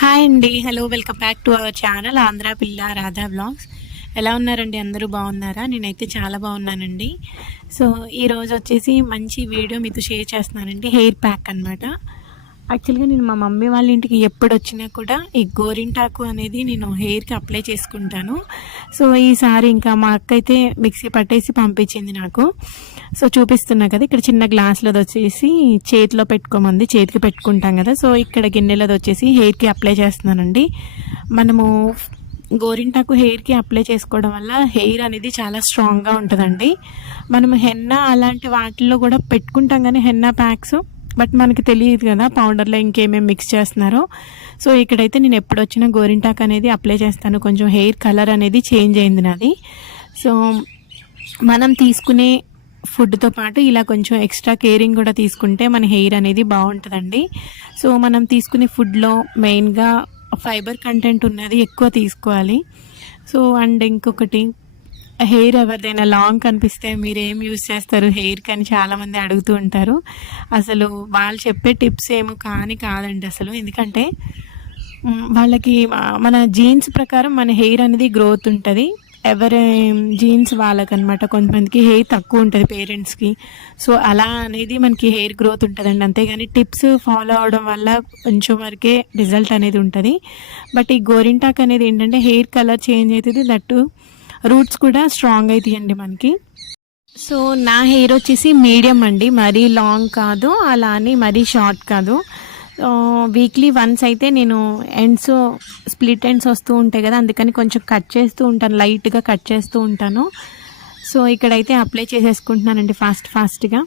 Hi అండి. Hello, welcome back to our channel Andhra పిల్ల Radha vlogs. ఎలా ఉన్నారండి? అందరూ బాగున్నారా? నేనైతే చాలా బాగున్నానండి. సో ఈరోజు వచ్చేసి మంచి వీడియో మీతో షేర్ చేస్తున్నానండి. హెయిర్ ప్యాక్ అనమాట. యాక్చువల్గా నేను మా మమ్మీ వాళ్ళ ఇంటికి ఎప్పుడు వచ్చినా కూడా ఈ గోరింటాకు అనేది నేను హెయిర్కి అప్లై చేసుకుంటాను. సో ఈసారి ఇంకా మా అక్క అయితే మిక్సీ పట్టేసి పంపించింది నాకు. సో చూపిస్తున్నా కదా, ఇక్కడ చిన్న గ్లాస్లోది వచ్చేసి చేతిలో పెట్టుకోమంది, చేతికి పెట్టుకుంటాం కదా. సో ఇక్కడ గిన్నెలది వచ్చేసి హెయిర్కి అప్లై చేస్తున్నానండి. మనము గోరింటాకు హెయిర్కి అప్లై చేసుకోవడం వల్ల హెయిర్ అనేది చాలా స్ట్రాంగ్గా ఉంటుందండి. మనము హెన్నా అలాంటి వాటిల్లో కూడా పెట్టుకుంటాం కానీ హెన్నా ప్యాక్స్, బట్ మనకి తెలియదు కదా పౌడర్లో ఇంకేమేమి మిక్స్ చేస్తున్నారో. సో ఇక్కడైతే నేను ఎప్పుడు వచ్చినా గోరింటాకు అనేది అప్లై చేస్తాను. కొంచెం హెయిర్ కలర్ అనేది చేంజ్ అయింది నాది. సో మనం తీసుకునే ఫుడ్తో పాటు ఇలా కొంచెం ఎక్స్ట్రా కేరింగ్ కూడా తీసుకుంటే మన హెయిర్ అనేది బాగుంటుందండి. సో మనం తీసుకునే ఫుడ్లో మెయిన్గా ఫైబర్ కంటెంట్ ఉన్నది ఎక్కువ తీసుకోవాలి. సో అండ్ ఇంకొకటి, హెయిర్ ఎవరిదైనా లాంగ్ కనిపిస్తే మీరు ఏం యూజ్ చేస్తారు హెయిర్ అని చాలామంది అడుగుతూ ఉంటారు. అసలు వాళ్ళు చెప్పే టిప్స్ ఏమో కాదండి అసలు. ఎందుకంటే వాళ్ళకి మన జీన్స్ ప్రకారం మన హెయిర్ అనేది గ్రోత్ ఉంటుంది. ఎవరి జీన్స్ వాళ్ళకనమాట. కొంతమందికి హెయిర్ తక్కువ ఉంటుంది పేరెంట్స్కి. సో అలా అనేది మనకి హెయిర్ గ్రోత్ ఉంటుందండి. అంతేగాని టిప్స్ ఫాలో అవడం వల్ల కొంచెం వరకే రిజల్ట్ అనేది ఉంటుంది. బట్ ఈ గోరింటాక్ అనేది ఏంటంటే హెయిర్ కలర్ చేంజ్ అవుతుంది, దట్టు రూట్స్ కూడా స్ట్రాంగ్ అవుతాయండి మనకి. సో నా హెయిర్ వచ్చేసి మీడియం అండి, మరీ లాంగ్ కాదు, అలా అని మరీ షార్ట్ కాదు. వీక్లీ వన్స్ అయితే నేను ఎండ్స్, స్ప్లిట్ ఎండ్స్ వస్తూ ఉంటాయి కదా, అందుకని కొంచెం కట్ చేస్తూ ఉంటాను, లైట్గా కట్ చేస్తూ ఉంటాను. సో ఇక్కడైతే అప్లై చేసేసుకుంటున్నానండి ఫాస్ట్గా.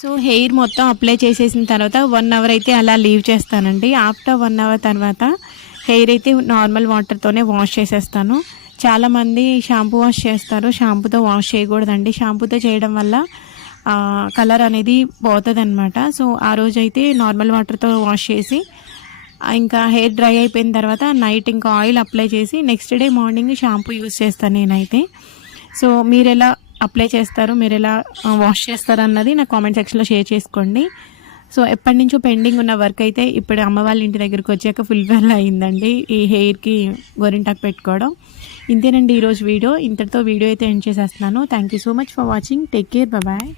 సో హెయిర్ మొత్తం అప్లై చేసేసిన తర్వాత 1 అవర్ అయితే అలా లీవ్ చేస్తానండి. ఆఫ్టర్ 1 అవర్ తర్వాత హెయిర్ అయితే నార్మల్ వాటర్తోనే వాష్ చేసేస్తాను. చాలామంది షాంపూ వాష్ చేస్తారు, షాంపూతో వాష్ చేయకూడదండి. షాంపూతో చేయడం వల్ల కలర్ అనేది పోతుంది అనమాట. సో ఆ రోజైతే నార్మల్ వాటర్తో వాష్ చేసి ఇంకా హెయిర్ డ్రై అయిపోయిన తర్వాత నైట్ ఇంకా ఆయిల్ అప్లై చేసి next day morning shampoo use చేస్తాను నేనైతే. సో మీరు ఎలా అప్లై చేస్తారు, మీరు ఎలా వాష్ చేస్తారు అన్నది నా కామెంట్ సెక్షన్లో షేర్ చేసుకోండి. సో ఎప్పటి నుంచో పెండింగ్ ఉన్న వర్క్ అయితే ఇప్పుడు అమ్మ వాళ్ళ ఇంటి దగ్గరికి వచ్చాక ఫుల్ఫిల్ అయిందండి, ఈ హెయిర్కి గోరింటాకు పెట్టుకోవడం. ఇంతేనండి ఈరోజు వీడియో. ఇంతటితో వీడియో అయితే ఎండ్ చేసేస్తున్నాను. Thank you so much for watching. Take care, bye.